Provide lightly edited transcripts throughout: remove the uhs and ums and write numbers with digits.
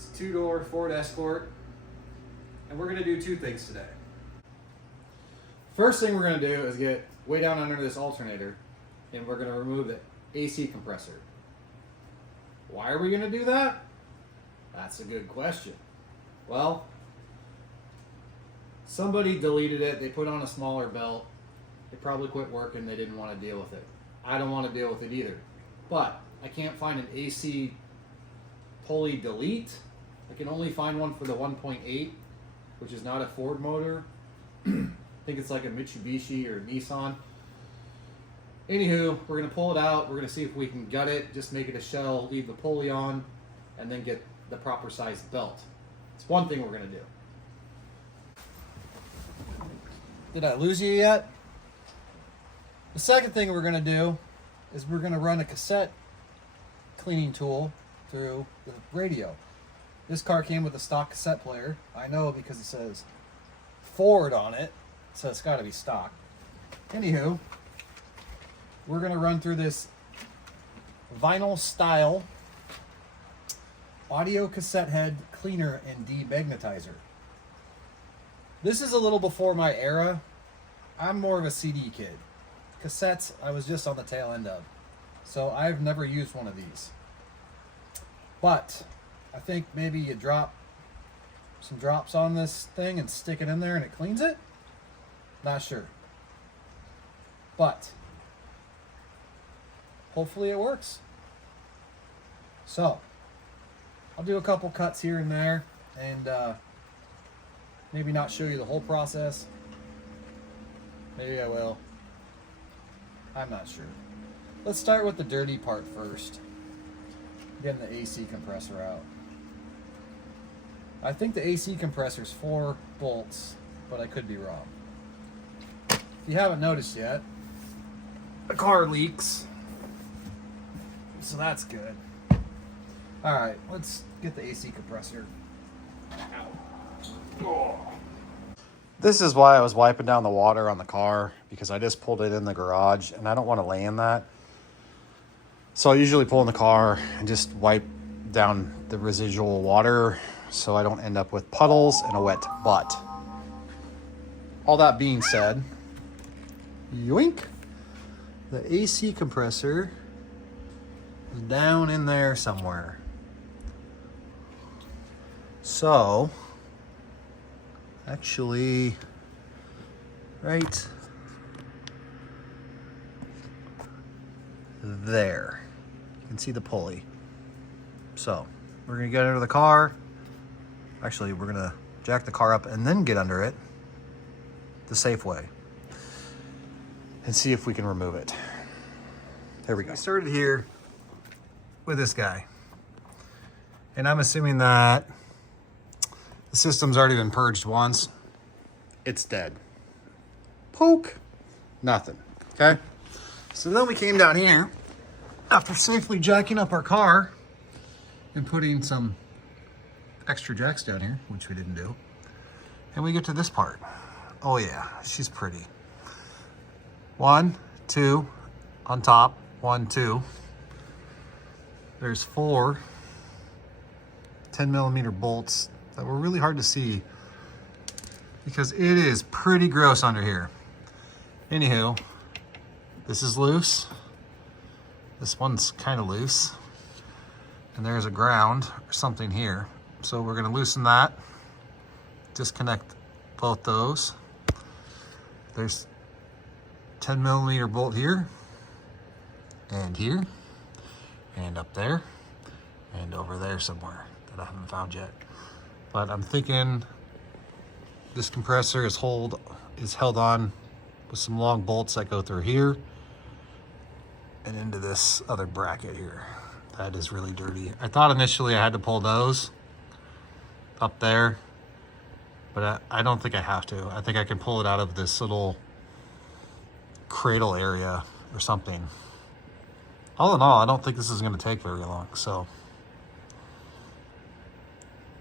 It's a 2-door Ford Escort, and we're gonna do two things today. First thing we're gonna do is get way down under this alternator, and we're gonna remove the AC compressor. Why are we gonna do that? That's a good question. Well, somebody deleted it, they put on a smaller belt, it probably quit working, they didn't want to deal with it. I don't want to deal with it either. But I can't find an AC Pulley delete. I can only find one for the 1.8, which is not a Ford motor. I think it's like a Mitsubishi or Nissan. Anywho, we're going to pull it out. We're going to see if we can gut it, just make it a shell, leave the pulley on, and then get the proper sized belt. It's one thing we're going to do. Did I lose you yet? The second thing we're going to do is we're going to run a cassette cleaning tool through the radio. This car came with a stock cassette player. I know because it says Ford on it, so it's got to be stock. Anywho, we're going to run through this vinyl style audio cassette head cleaner and demagnetizer. This is a little before my era. I'm more of a CD kid. Cassettes, I was just on the tail end of. So I've never used one of these. But I think maybe you drop some drops on this thing and stick it in there and it cleans it? Not sure. But hopefully it works. So I'll do a couple cuts here and there and maybe not show you the whole process. Maybe I will. I'm not sure. Let's start with the dirty part first. Getting the AC compressor out. I think the AC compressor is 4 bolts, but I could be wrong. If you haven't noticed yet, the car leaks. So that's good. Alright, let's get the AC compressor out. Oh. This is why I was wiping down the water on the car, because I just pulled it in the garage and I don't want to lay in that. So I usually pull in the car and just wipe down the residual water so I don't end up with puddles and a wet butt. All that being said, yoink, the AC compressor is down in there somewhere. So actually, right there, you can see the pulley. So we're gonna get under the car. Actually, we're gonna jack the car up and then get under it the safe way and see if we can remove it. There we go. We started here with this guy, and I'm assuming that the system's already been purged once. It's dead. Poke. Nothing. Okay? So then we came down here after safely jacking up our car and putting some extra jacks down here, which we didn't do. And we get to this part. Oh yeah, she's pretty. 1, 2, on top. 1, 2. There's 4 10mm bolts that were really hard to see because it is pretty gross under here. Anywho, this is loose. This one's kind of loose. And there's a ground or something here. So we're gonna loosen that. Disconnect both those. There's 10mm bolt here, and up there, and over there somewhere that I haven't found yet. But I'm thinking this compressor is held on with some long bolts that go through here and into this other bracket here. That is really dirty. I thought initially I had to pull those up there, but I don't think I have to. I think I can pull it out of this little cradle area or something. All in all, I don't think this is going to take very long, so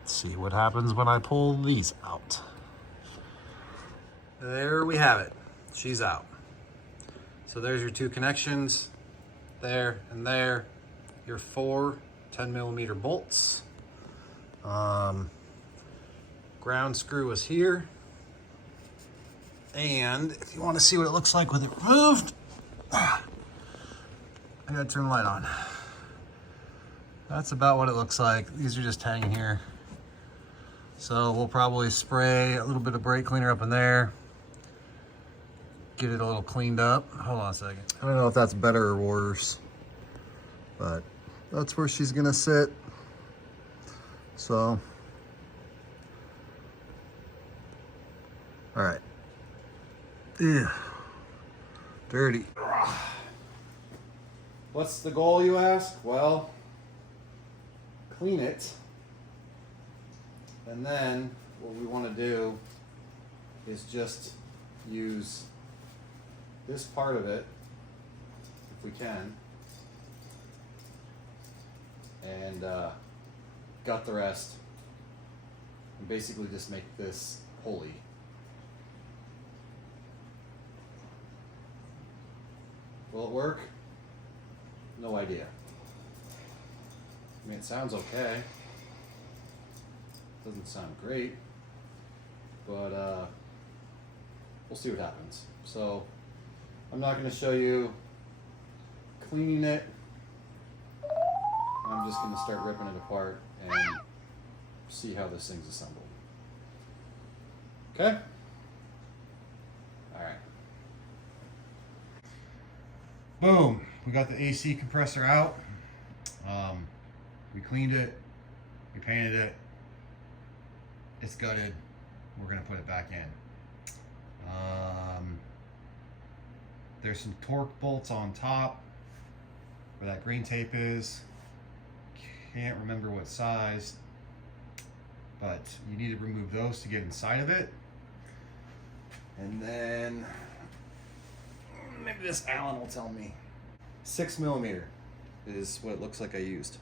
let's see what happens when I pull these out. There we have it. She's out. So there's your 2 connections, there and there. Your 4 10mm bolts. Ground screw is here. And if you want to see what it looks like with it removed, I gotta turn the light on. That's about what it looks like. These are just hanging here. So we'll probably spray a little bit of brake cleaner up in there. Get it a little cleaned up. Hold on a second. I don't know if that's better or worse, but that's where she's gonna sit. So, all right. Ew. Dirty. What's the goal, you ask? Well, clean it. And then what we want to do is just use this part of it, if we can, and gut the rest, and basically just make this pulley. Will it work? No idea. I mean, it sounds okay. Doesn't sound great, but we'll see what happens. So I'm not going to show you cleaning it. I'm just going to start ripping it apart and see how this thing's assembled. Okay? All right. Boom. We got the AC compressor out. We cleaned it. We painted it. It's gutted. We're going to put it back in. There's some torque bolts on top where that green tape is. Can't remember what size, but you need to remove those to get inside of it. And then maybe this Allen will tell me. 6mm is what it looks like I used.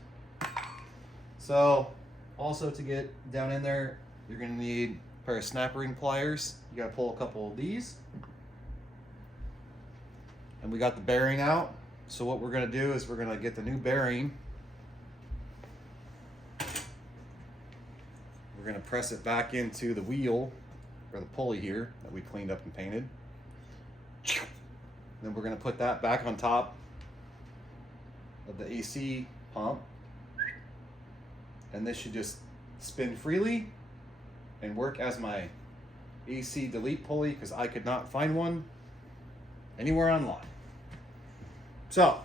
So also to get down in there, you're gonna need a pair of snap ring pliers. You gotta pull a couple of these. And we got the bearing out. So what we're gonna do is we're gonna get the new bearing. We're gonna press it back into the wheel, or the pulley here, that we cleaned up and painted. Then we're gonna put that back on top of the AC pump. And this should just spin freely and work as my AC delete pulley, because I could not find one anywhere online. So,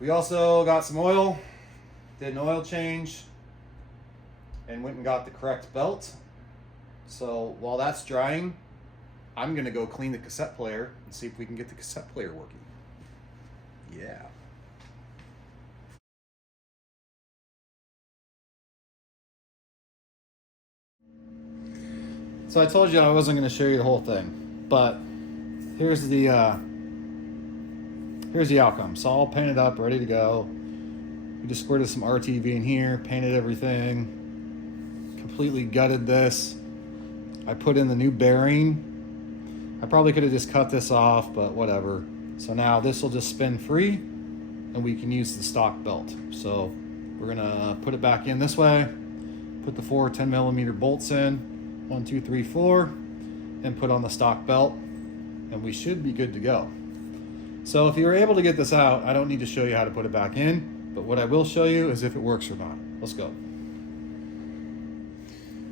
we also got some oil, did an oil change, and went and got the correct belt. So while that's drying, I'm gonna go clean the cassette player and see if we can get the cassette player working. Yeah. So I told you I wasn't going to show you the whole thing, but here's the outcome. It's all painted up, ready to go. We just squirted some RTV in here, painted everything, completely gutted this. I put in the new bearing. I probably could have just cut this off, but whatever. So now this will just spin free, and we can use the stock belt. So we're gonna put it back in this way, put the 4 10mm bolts in, 1, 2, 3, 4, and put on the stock belt, and we should be good to go. So if you're able to get this out, I don't need to show you how to put it back in, but what I will show you is if it works or not. Let's go.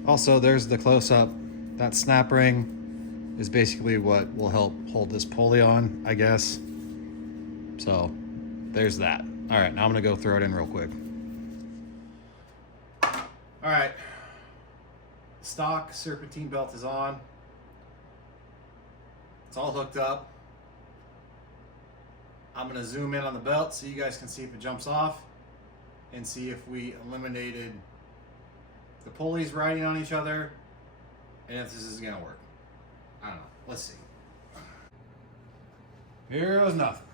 Also, there's the close-up. That snap ring is basically what will help hold this pulley on, I guess. So there's that. All right, now I'm gonna go throw it in real quick. All right. Stock serpentine belt is on. It's all hooked up. I'm gonna zoom in on the belt so you guys can see if it jumps off and see if we eliminated the pulleys riding on each other and if this is gonna work. I don't know, let's see. Here goes nothing.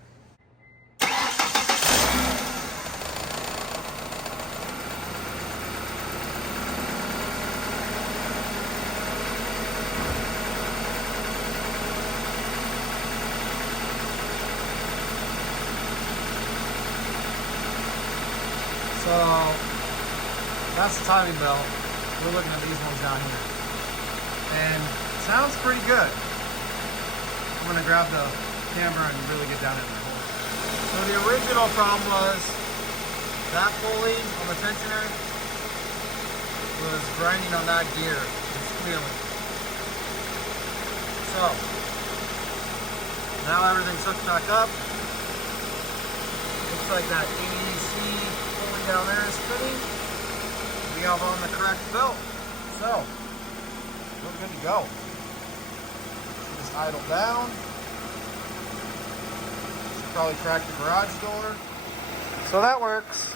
So That's the timing belt. We're looking at these ones down here. And it sounds pretty good. I'm gonna grab the camera and really get down in there. So the original problem was that pulley on the tensioner was grinding on that gear and squealing. So now everything's hooked back up. Looks like that AEC pulley down there is fitting. We have on the correct belt. So we're good to go. Just idle down. Should probably crack the garage door. So that works.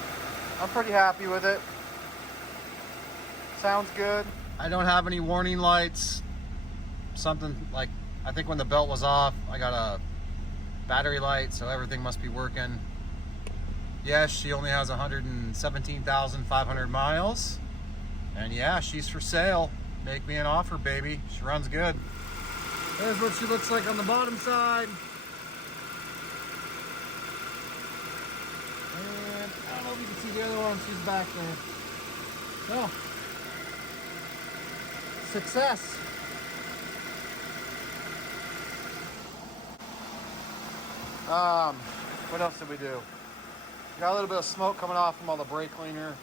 I'm pretty happy with it. Sounds good. I don't have any warning lights. Something like, I think when the belt was off, I got a battery light, so everything must be working. Yes, she only has 117,500 miles. And yeah, she's for sale. Make me an offer, baby. She runs good. There's what she looks like on the bottom side. And I don't know if you can see the other one. She's back there. So, success. What else did we do? Got a little bit of smoke coming off from all the brake cleaner.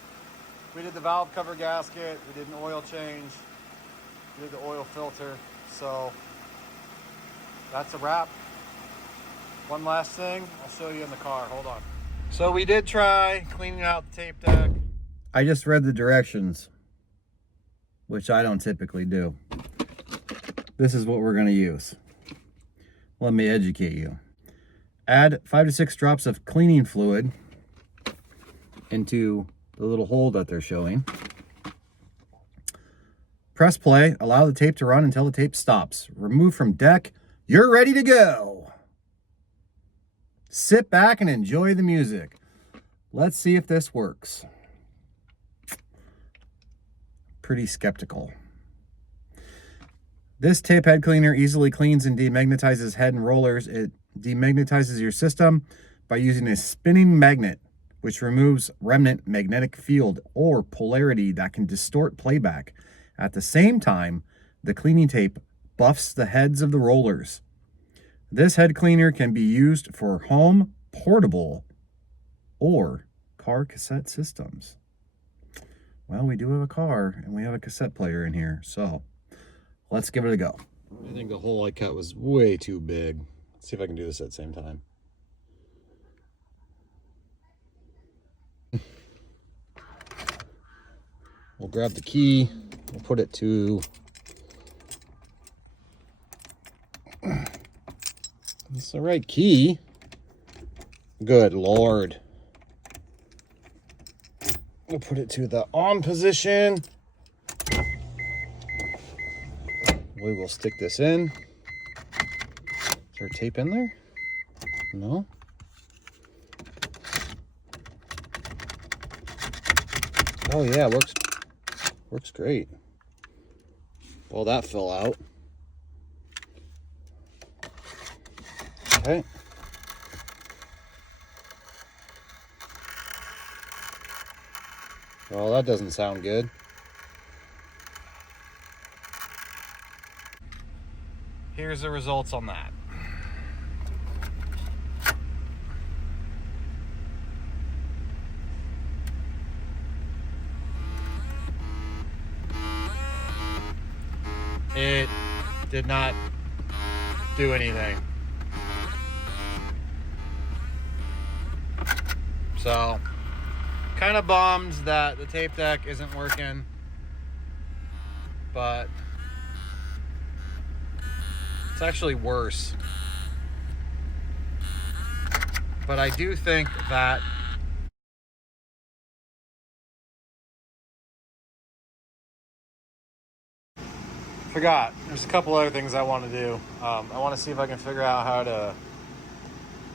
We did the valve cover gasket. We did an oil change. We did the oil filter. So that's a wrap. One last thing, I'll show you in the car. Hold on. So we did try cleaning out the tape deck. I just read the directions, which I don't typically do. This is what we're going to use. Let me educate you. Add 5 to 6 drops of cleaning fluid into the little hole that they're showing. Press play, allow the tape to run until the tape stops. Remove from deck, you're ready to go. Sit back and enjoy the music. Let's see if this works. Pretty skeptical. This tape head cleaner easily cleans and demagnetizes head and rollers. It demagnetizes your system by using a spinning magnet, which removes remnant magnetic field or polarity that can distort playback. At the same time, the cleaning tape buffs the heads of the rollers. This head cleaner can be used for home, portable, or car cassette systems. Well, we do have a car and we have a cassette player in here, so let's give it a go. I think the hole I cut was way too big. Let's see if I can do this at the same time. We'll grab the key, we'll put it to, it's the right key. Good Lord. We'll put it to the on position. We will stick this in. Is there tape in there? No. Oh yeah, works great. Well, that fell out. Okay. Well, that doesn't sound good. Here's the results on that. It did not do anything. So, kind of bummed that the tape deck isn't working, but it's actually worse. But I do think that forgot. There's a couple other things I want to do. I want to see if I can figure out how to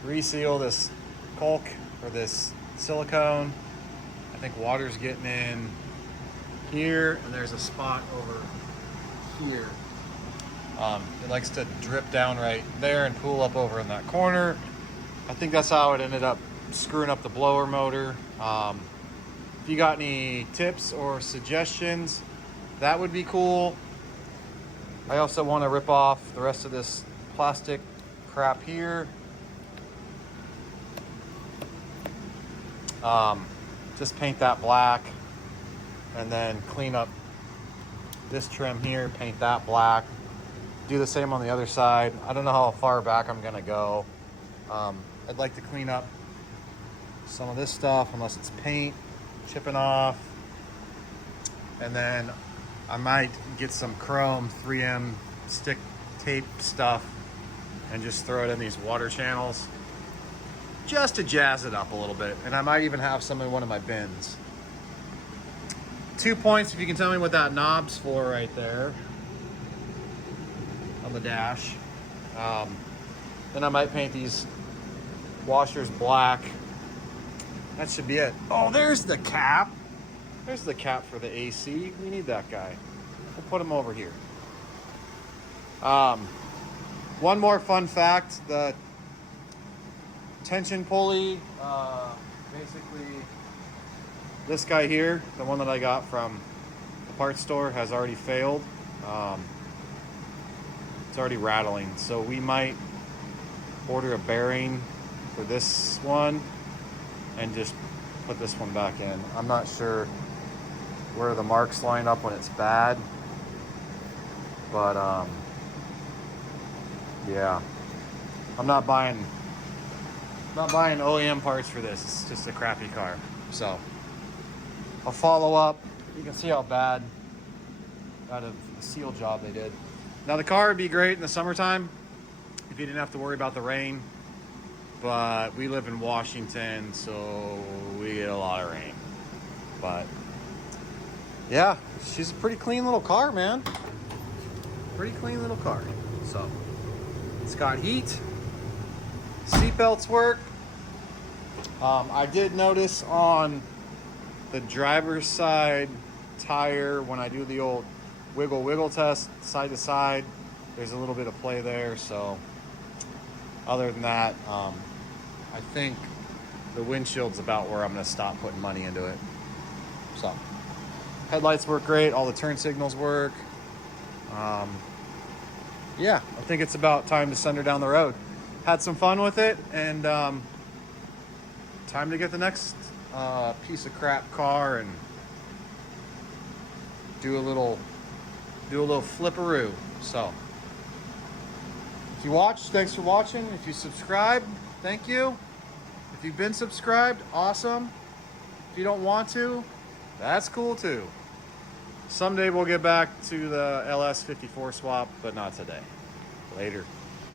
reseal this caulk or this silicone. I think water's getting in here, and there's a spot over here. It likes to drip down right there and pool up over in that corner. I think that's how it ended up screwing up the blower motor. If you got any tips or suggestions, that would be cool. I also want to rip off the rest of this plastic crap here. Just paint that black, and then clean up this trim here, paint that black. Do the same on the other side. I don't know how far back I'm gonna go. I'd like to clean up some of this stuff, unless it's paint chipping off. And then I might get some chrome 3M stick tape stuff and just throw it in these water channels just to jazz it up a little bit. And I might even have some in one of my bins. 2 points if you can tell me what that knob's for right there on the dash. Then I might paint these washers black. That should be it. Oh, there's the cap. There's the cap for the AC. We need that guy. We'll put him over here. One more fun fact. The tension pulley, basically this guy here, the one that I got from the parts store, has already failed. It's already rattling. So we might order a bearing for this one and just put this one back in. I'm not sure where the marks line up when it's bad, but yeah, I'm not buying OEM parts for this. It's just a crappy car. So I'll follow up. You can see how bad out of the seal job they did. Now the car would be great in the summertime if you didn't have to worry about the rain, but we live in Washington, so we get a lot of rain. But yeah, she's a pretty clean little car, man. Pretty clean little car. So it's got heat. Seatbelts work. I did notice on the driver's side tire, when I do the old wiggle test side to side, there's a little bit of play there. So other than that, I think the windshield's about where I'm going to stop putting money into it. So headlights work great. All the turn signals work. Yeah, I think it's about time to send her down the road. Had some fun with it, and time to get the next piece of crap car and do a little flipperoo. So if you watched, thanks for watching. If you subscribe, thank you. If you've been subscribed, awesome. If you don't want to, that's cool too. Someday we'll get back to the LS54 swap, but not today. Later.